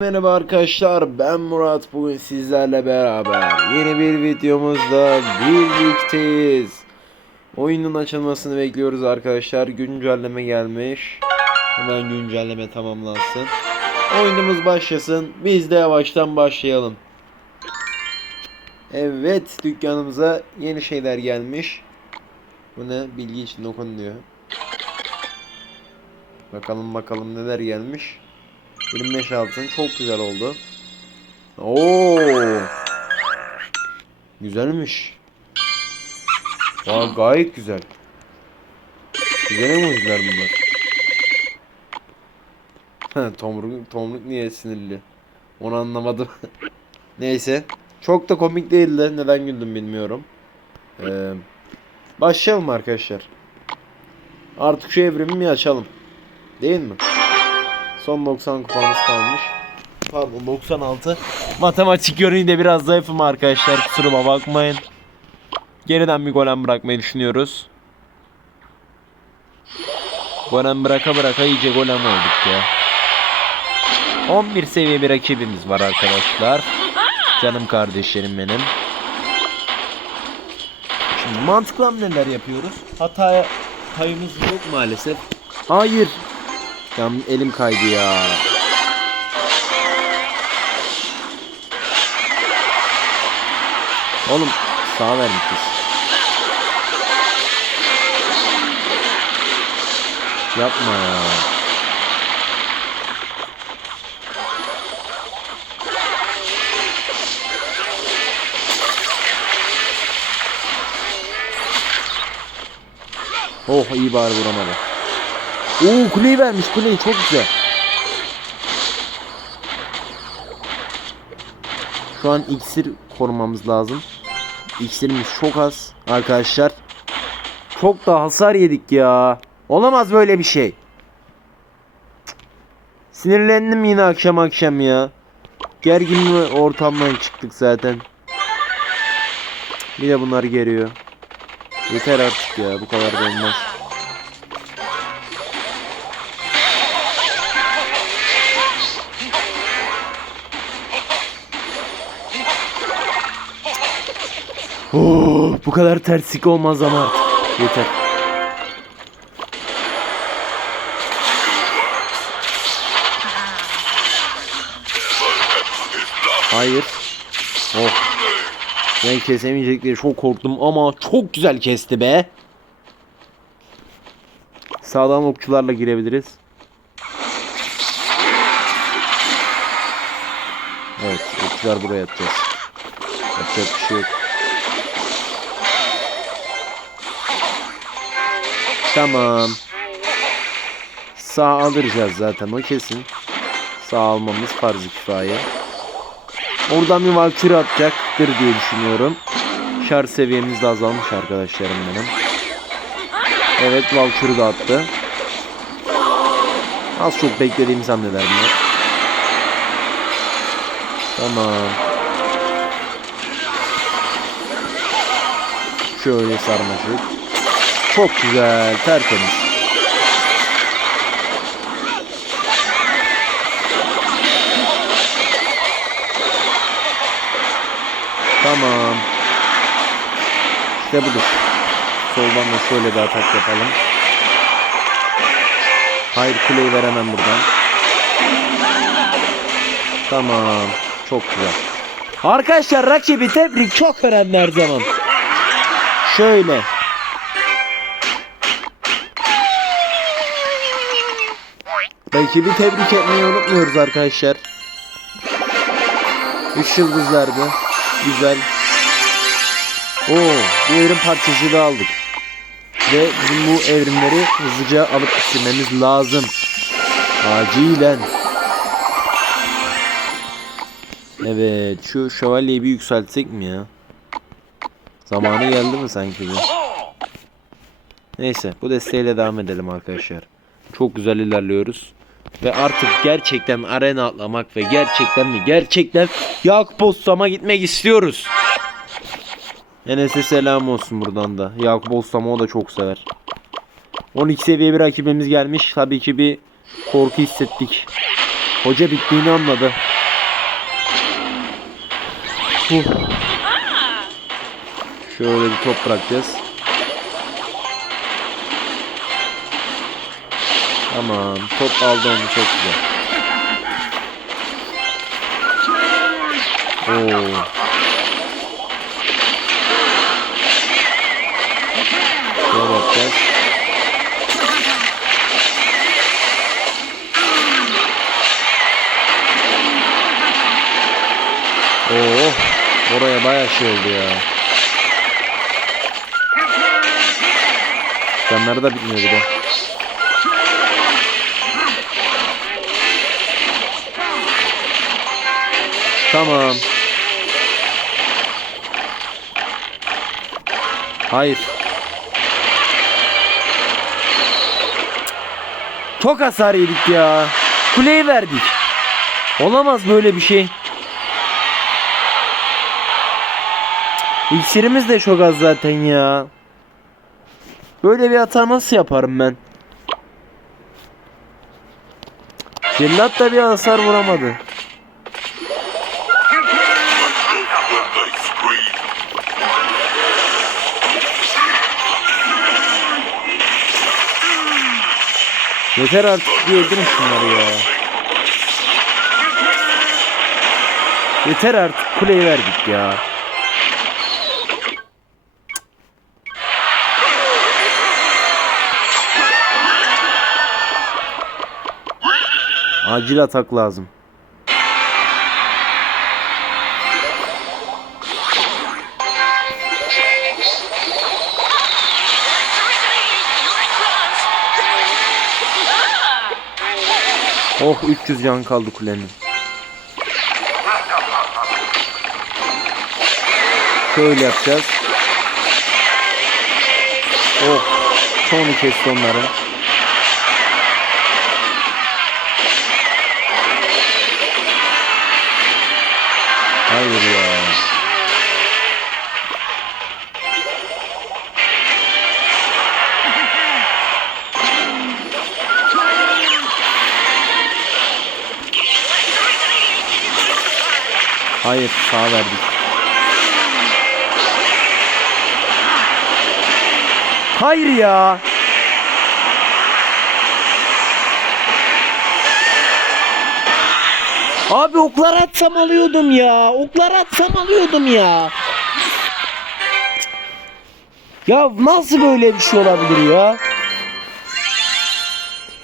Merhaba arkadaşlar ben Murat bugün sizlerle beraber yeni bir videomuzda birlikteyiz. Oyunun açılmasını bekliyoruz arkadaşlar güncelleme gelmiş. Hemen güncelleme tamamlansın. Oyunumuz başlasın biz de yavaştan başlayalım. Evet dükkanımıza yeni şeyler gelmiş. Bu ne bilgi için okun diyor. Bakalım bakalım neler gelmiş. 25 altın çok güzel oldu. Oo. Güzelmiş. Aa, gayet güzel. Güzel emojiler bunlar. Tomruk, tomruk niye sinirli? Onu anlamadım. Neyse. Çok da komik değildi. Neden güldüm bilmiyorum. Ee, başlayalım arkadaşlar. Artık şu evrimi bir açalım. Değil mi? Son 90 kupamız kalmış. Pardon 96. Matematik yönüyle biraz zayıfım arkadaşlar. Kusuruma bakmayın. Geriden bir golem bırakmayı düşünüyoruz. Golem bıraka bıraka iyice golem olduk ya. 11 seviye bir rakibimiz var arkadaşlar. Canım kardeşlerim benim. Şimdi mantıklı neler yapıyoruz? Hata payımız yok maalesef. Hayır. Ya elim kaydı ya. Oğlum sağ vermişiz. Yapma ya. Oh iyi bari vuramadı. Oo kuleyi vermiş kuleyi çok güzel. Şu an iksir korumamız lazım. İksirimiz çok az arkadaşlar. Çok da hasar yedik ya. Olamaz böyle bir şey. Sinirlendim yine akşam akşam ya. Gergin ortamdan çıktık zaten. Bir de bunlar geliyor. Yeter artık ya bu kadar da olmaz. Oh, bu kadar terslik olmaz ama artık. Yeter. Hayır. Oh. Ben kesemeyecek diye çok korktum ama çok güzel kesti be. Sağdan okçularla girebiliriz. Evet, okçular buraya atacağız. Yapacak bir şey yok. Tamam. Sağ alıracağız zaten o kesin. Sağ almamız farz-ı kifaye. Oradan bir valkür atacaktır diye düşünüyorum. Şar seviyemiz de azalmış arkadaşlarım benim. Evet valkürü de attı. Az çok beklediğimi zannederim ya. Tamam. Şöyle sarmaşık. Çok güzel, tertemiz. Tamam. İşte budur. Soldan da şöyle bir atak yapalım. Hayır kuleyi veremem buradan. Tamam. Çok güzel. Arkadaşlar rakibi tebrik çok önemli her zaman. Şöyle. Rakibi tebrik etmeyi unutmuyoruz arkadaşlar. 3 yıldız verdi. Güzel. Oo, bir evrim parçası da aldık. Ve bizim bu evrimleri hızlıca alıp bitirmemiz lazım. Acilen. Evet, şu şövalyeyi bir yükseltsek mi ya? Zamanı geldi mi sanki bu? Neyse, bu desteğiyle devam edelim arkadaşlar. Çok güzel ilerliyoruz. Ve artık gerçekten arena atlamak ve gerçekten mi gerçekten Yakup Ostam'a gitmek istiyoruz. Enes'e selam olsun buradan da. Yakup Ostam'ı o da çok sever. 12 seviye bir rakibimiz gelmiş. Tabii ki bir korku hissettik. Hoca bittiğini anladı. Huh. Şöyle bir top bırakacağız. Tamam. Top aldı onu çok güzel. Oo. Şöyle yapacağız. Oo. Oraya bayağı şey oldu ya. Canları da bitmiyor bir de. Tamam. Hayır. Çok hasar yedik ya. Kuleyi verdik. Olamaz böyle bir şey. İksirimiz de çok az zaten ya. Böyle bir hata nasıl yaparım ben? Cellat da bir hasar vuramadı. Yeter artık bir öldürün şunları ya. Yeter artık kuleyi verdik ya. Acil atak lazım. Oh 300 can kaldı kulenin. Şöyle yapacağız. Oh çoğunu kesti onların. Hayır sağ verdik. Hayır ya. Abi oklar atsam alıyordum ya. Oklar atsam alıyordum ya. Ya nasıl böyle bir şey olabilir ya?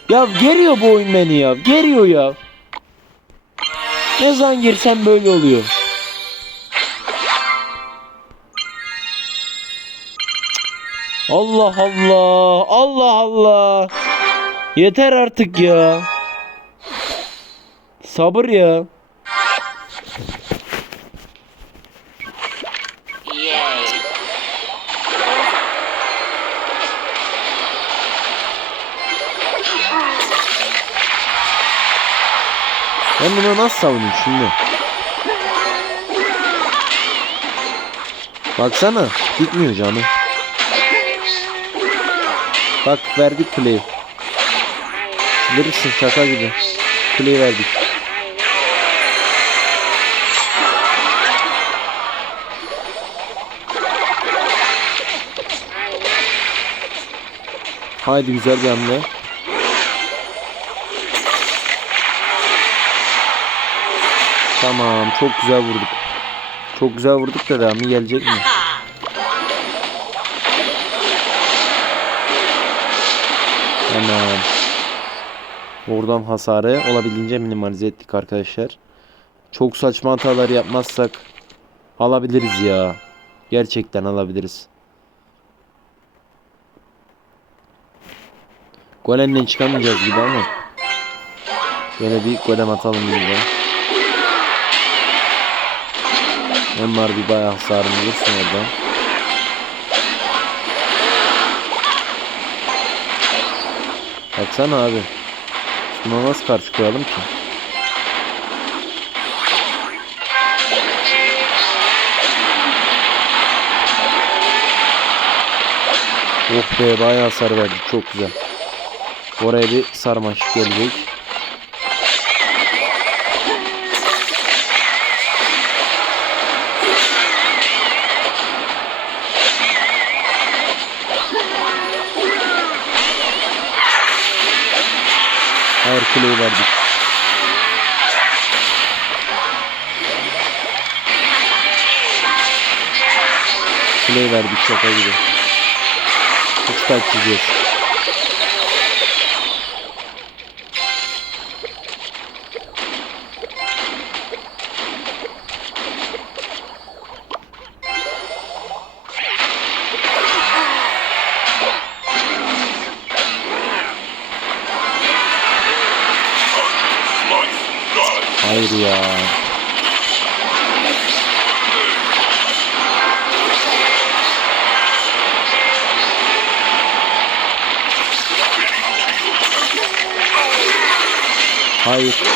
Ya geriyor bu oyun beni ya. Geriyor ya. Ne zaman girsem böyle oluyor. Allah Allah. Allah Allah. Yeter artık ya. Sabır ya. Ben bunu nasıl savunayım şimdi? Baksana. Gitmiyor canım. Bak verdik kuleyi. Verirsin şaka gibi. Kuleyi verdik. Haydi güzel bir hamle. Tamam çok güzel vurduk. Çok güzel vurduk da devamı gelecek mi? Hemen. Oradan hasarı olabildiğince minimalize ettik arkadaşlar. Çok saçma hatalar yapmazsak alabiliriz ya. Gerçekten alabiliriz. Golemle çıkamayacağız gibi ama. Yine bir golem atalım gibi. Hem var bir bayağı hasarını vursun orada. Baksana abi. Buna nasıl karşı koyalım ki? Oh be bayağı hasar verdik. Çok güzel. Oraya bir sarmaşık gelecek. Kuleyi verdik. Kuleyi verdik şaka gibi. Hiç tak yiyeceğiz. Hayır.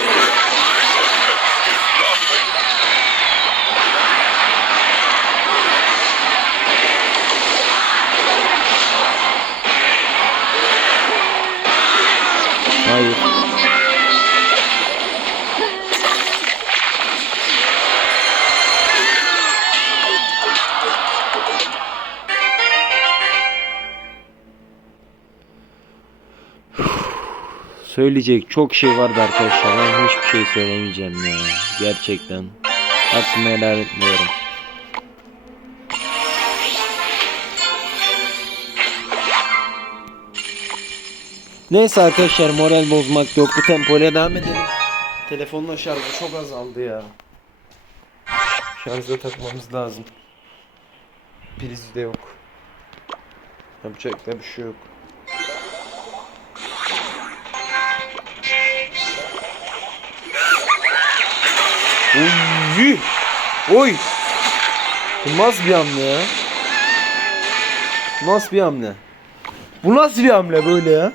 Söyleyecek çok şey vardı arkadaşlar. Ben hiçbir şey söylemeyeceğim ya. Gerçekten. Hakkımı helal etmiyorum. Neyse arkadaşlar moral bozmak yok. Bu tempoyla devam edelim. Telefonun şarjı çok azaldı ya. Şarja takmamız lazım. Priz de yok. Yapacak da bir şey yok. Oy! Oy! Bu nasıl bir hamle ya? Bu nasıl bir hamle? Bu nasıl bir hamle böyle ya?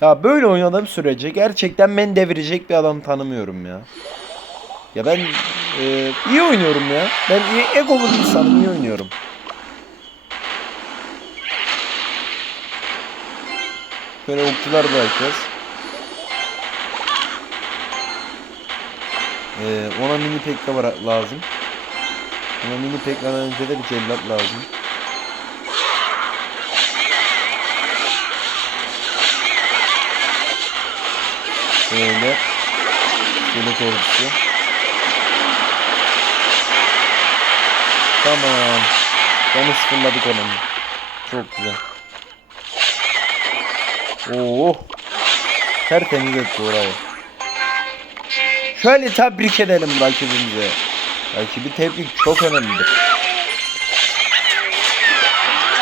Ya böyle oynadığım sürece gerçekten beni devirecek bir adam tanımıyorum ya. Ya ben e, iyi oynuyorum ya. Ben iyi, egolu bir insanım, iyi oynuyorum. Böyle okçular bırakacağız. Ee, ona mini pekka lazım. Ona mini pekkadan önce de bir cellat lazım. Böyle. Cellat ordusu. Tamam. Onu sıfırladık onun. Çok güzel. Oo. Tertemiz etti orayı. Şöyle tebrik edelim rakibimize. Rakibi tebrik çok önemlidir.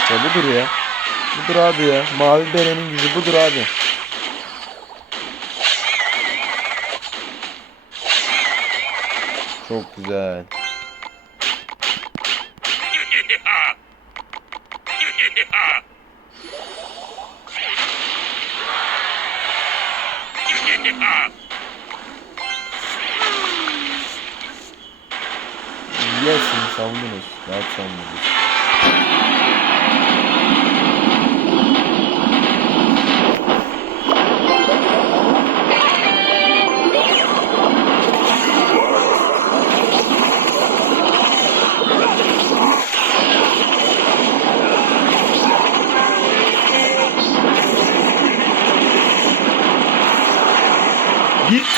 İşte budur ya. Budur abi ya. Mavi berenin gücü budur abi. Çok güzel. Yesin savundunuz. Rahat savundunuz.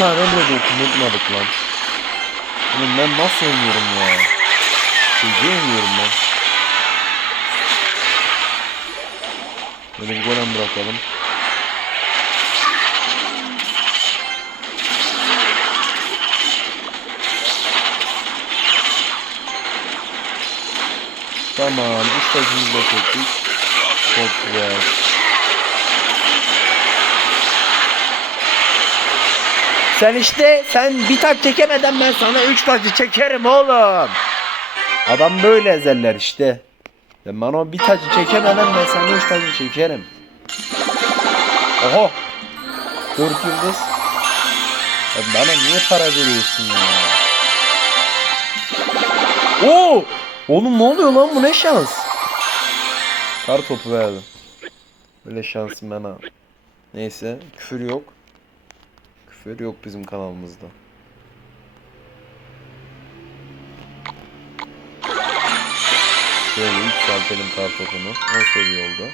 Tane bile dokunmadık lan. Oğlum ben nasıl oynuyorum ya? Feci oynuyorum ben. Böyle bir golem bırakalım. Tamam, üç taşımızı da çektik. Çok güzel. Sen işte sen bir tak çekemeden ben sana üç taşı çekerim oğlum. Adam böyle ezerler işte. Ben bana bir taşı çekemeden ben sana üç taşı çekerim. Oho. Dört yıldız. Ya bana niye para veriyorsun ya? Oo! Oğlum ne oluyor lan bu ne şans? Kar topu verdi. Böyle şansım ben ha. Neyse küfür yok. Küfür yok bizim kanalımızda. Şöyle yükseltelim kartopunu. 10 seviye oldu.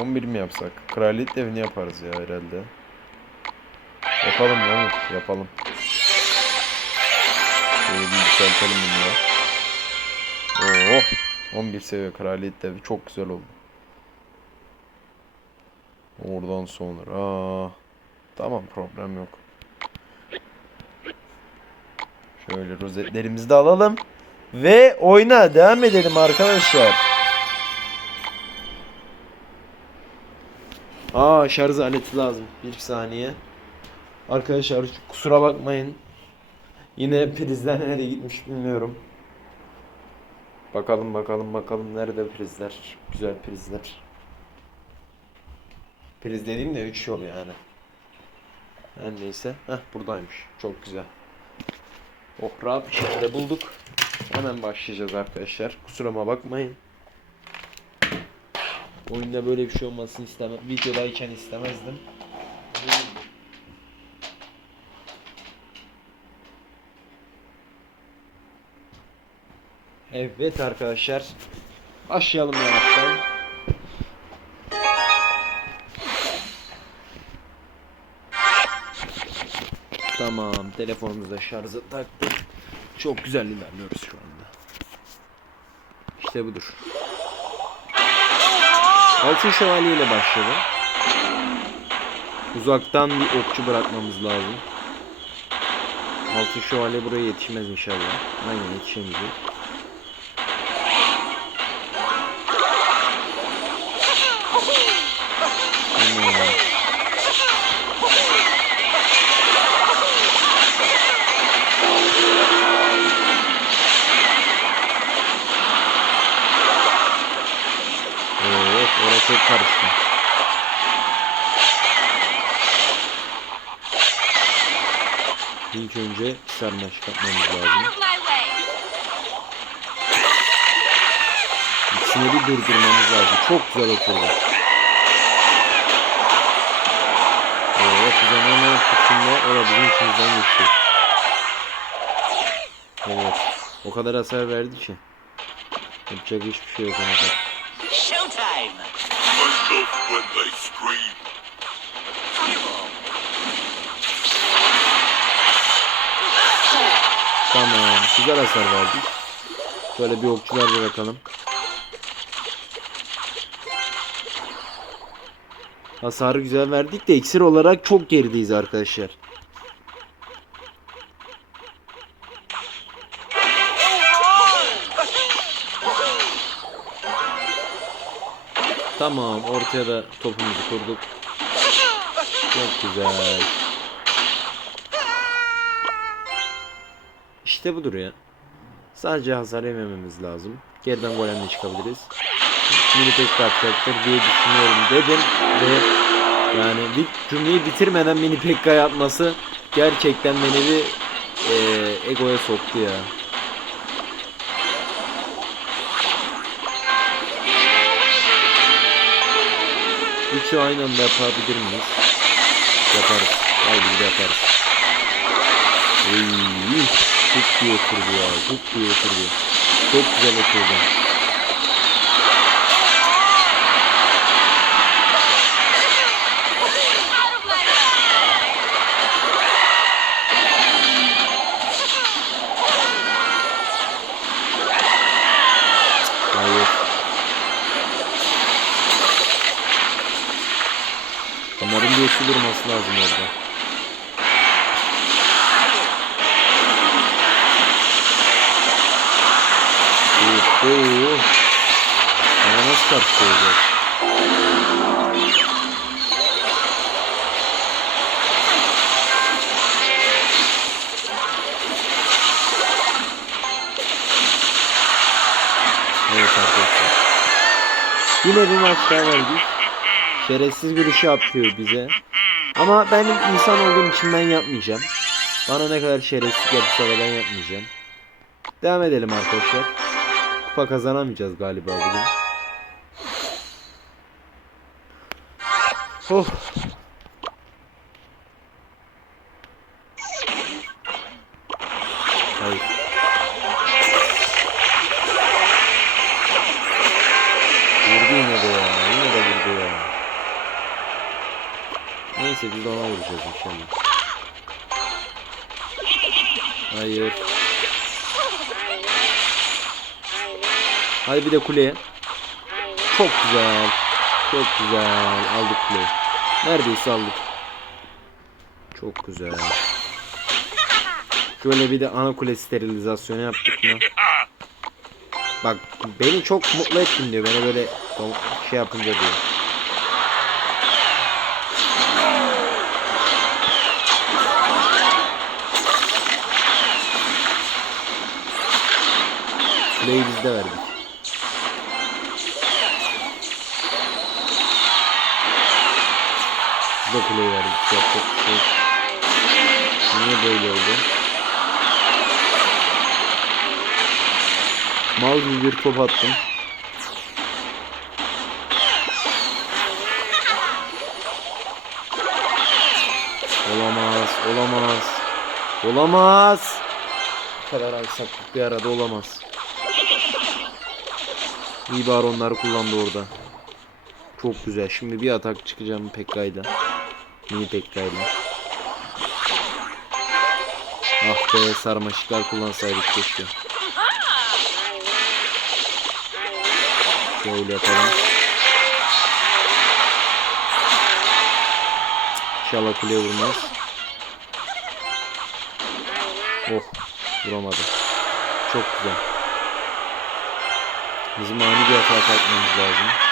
11 mi yapsak? Kraliyet evini yaparız ya herhalde. Yapalım ya yapalım. Şöyle bir yükseltelim bunu da. Oo, 11 seviye kraliyet evi çok güzel oldu. Oradan sonra tamam problem yok. Şöyle rozetlerimizi de alalım. Ve oyuna devam edelim arkadaşlar. Aa şarj aleti lazım. Bir saniye. Arkadaşlar kusura bakmayın. Yine prizler nereye gitmiş bilmiyorum. Bakalım bakalım bakalım nerede prizler. Güzel prizler. Priz dediğim de 3 yol yani. Her neyse. Heh buradaymış. Çok güzel. Oh rahat bir şekilde bulduk. Hemen başlayacağız arkadaşlar. Kusuruma bakmayın. Oyunda böyle bir şey olmasını istemem. Videodayken istemezdim. Evet arkadaşlar. Başlayalım yavaştan. Tamam, telefonumuzu da şarja taktık. Çok güzel ilerliyoruz şu anda. İşte budur. Altın şövalye ile başladı. Uzaktan bir okçu bırakmamız lazım. Altın şövalye buraya yetişmez inşallah. Aynen yetişemeyecek. Sarma çıkartmamız lazım. İkisini bir durdurmamız lazım. Çok güzel oturdu. Evet, zaman yaptık şimdi. O da bizim içimizden geçti. Evet. O kadar hasar verdi ki. Yapacak hiçbir şey yok ona kadar. Showtime! Tamam. Güzel hasar verdik. Şöyle bir okçular bırakalım. Hasarı güzel verdik de iksir olarak çok gerideyiz arkadaşlar. Tamam ortaya da topumuzu kurduk. Çok güzel. İşte budur ya. Sadece hasar yemememiz lazım. Geriden golemle çıkabiliriz. Mini pek atacaktır diye düşünüyorum dedim ve yani bir cümleyi bitirmeden mini pekka yapması gerçekten beni bir eee, egoya soktu ya. Üçü aynı anda yapabilir miyiz? Yaparız. Haydi yaparız. Oy, çok iyi oturdu ya. Çok iyi oturdu. Çok güzel oturdu. Maç daha verdik. Şerefsiz iş yapıyor bize. Ama benim insan olduğum için ben yapmayacağım. Bana ne kadar şerefsiz yapsa da ben yapmayacağım. Devam edelim arkadaşlar. Kupa kazanamayacağız galiba bugün. Oh. De kuleye. Çok güzel. Çok güzel. Aldık kuleyi. Neredeyse aldık. Çok güzel. Şöyle bir de ana kule sterilizasyonu yaptık mı? Bak beni çok mutlu ettin diyor. Beni böyle şey yapınca diyor. Kuleyi biz de verdik. De kuleyi verdik. Yapacak bir şey. Niye böyle oldu? Mal gibi bir top attım. Olamaz, olamaz. Olamaz. Bu kadar aksaklık bir arada olamaz. İyi bari onları kullandı orada. Çok güzel. Şimdi bir atak çıkacağım Pekka'yla. Mini Pekka'yla. Ah be sarmaşıklar kullansaydık keşke. Şöyle yapalım. İnşallah kuleye vurmaz. Oh vuramadı. Çok güzel. Bizim ani bir hata kalkmamız lazım.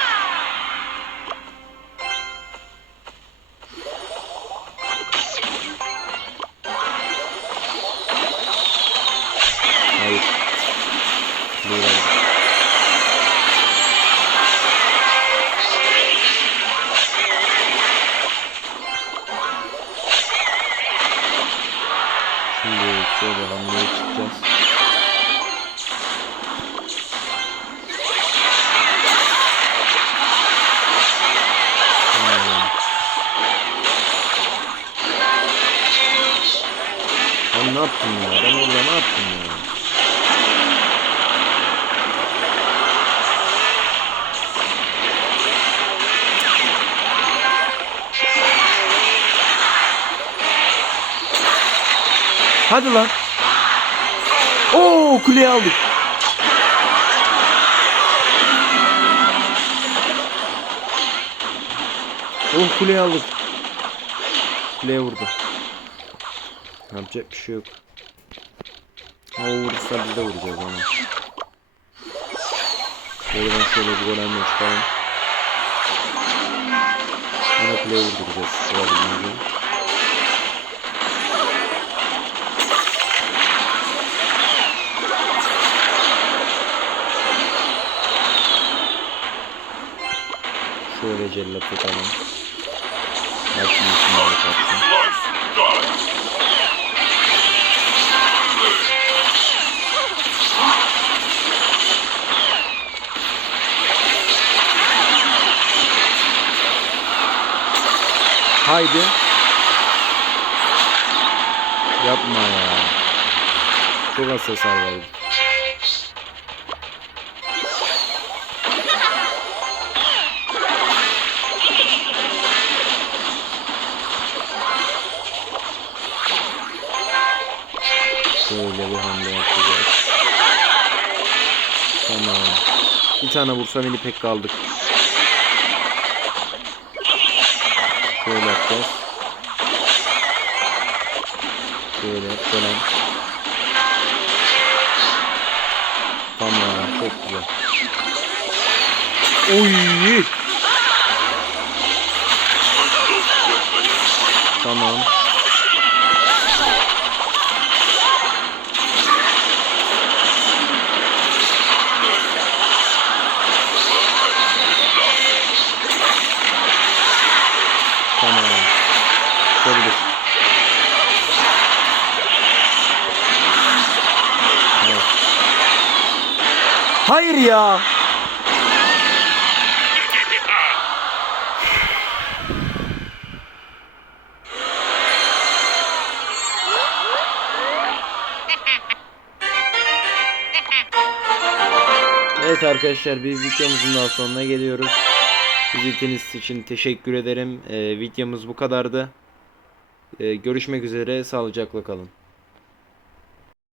Hadi lan. Oo kuleyi aldık. Oh kuleyi aldık. Kuleye vurdu. Yapacak bir şey yok. O vurursa biz de vuracağız ama. Böyle ben şöyle bir golemle çıkalım. Yine kuleye vurduracağız. Olabildiğince. Şöyle cellat tutalım. Belki ihtimali katsın. Haydi. Yapma ya. Çok az hasar verdi. Şöyle bir hamle yapacağız. Tamam. Bir tane vursa mini pek kaldık. Şöyle yapacağız. Şöyle dönem. Tamam çok güzel. Oy! Tamam. Şöyle dur. Evet. Hayır ya. Evet arkadaşlar bir videomuzun daha sonuna geliyoruz. İzlediğiniz için teşekkür ederim. Ee, videomuz bu kadardı. Ee, görüşmek üzere. Sağlıcakla kalın.